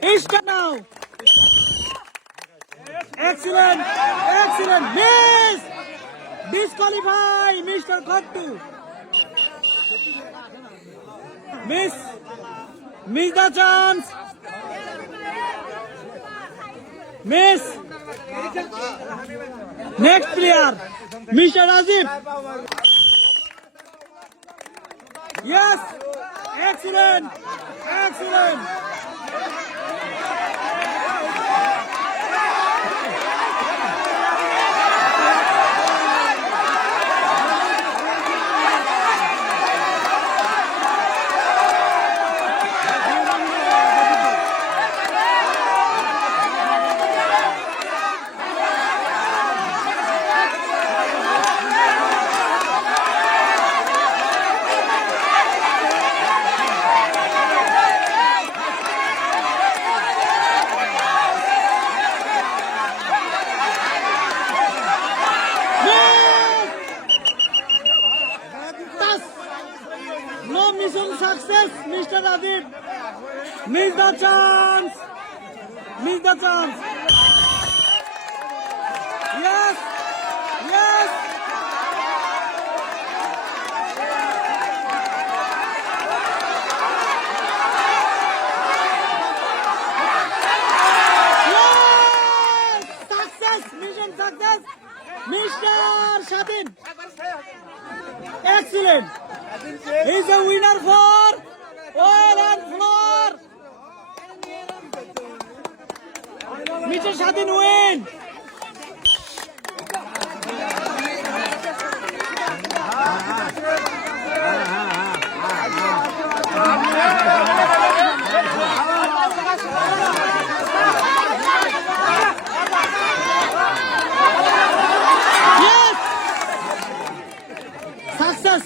Start now. Excellent. Excellent. Miss. Disqualify Mr. Kottu. Miss. Miss the chance. Miss. Next player. Mr. Razif. Yes. Excellent. Excellent. No mission success, Mr. Adib. Miss the chance. Miss the chance. Yes. Yes. Yes. Success. Mission success. Mr. Shadin. Excellent. He's a winner for oil and floor. Mr. Shadin win. Yes. Success.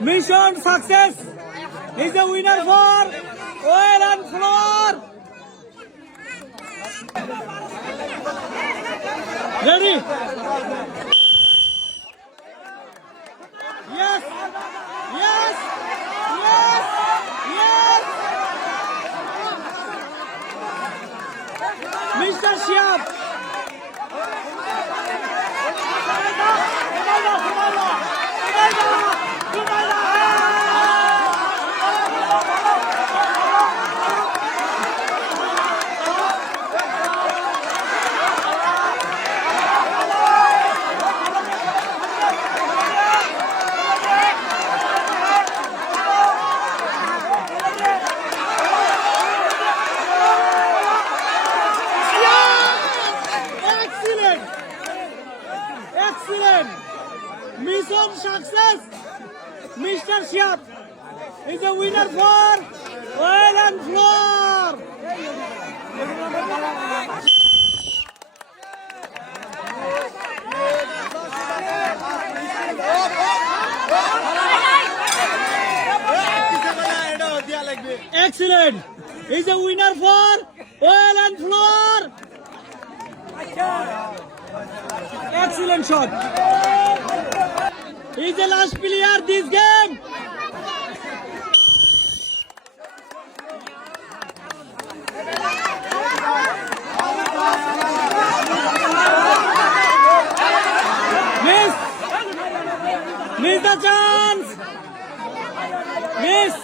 Mission success. He's the winner for oil and floor. Ready? Yes. Yes. Yes. Yes. Mr. Shiab. Excellent! Mission success! Mr. Shiab is a winner for oil and floor! Excellent! Is a winner for oil and floor! Excellent shot. He's the last player this game. Miss. Miss the chance. Miss.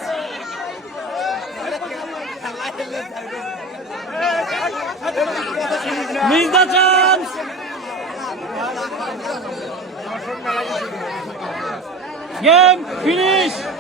Miss the chance. Game finish.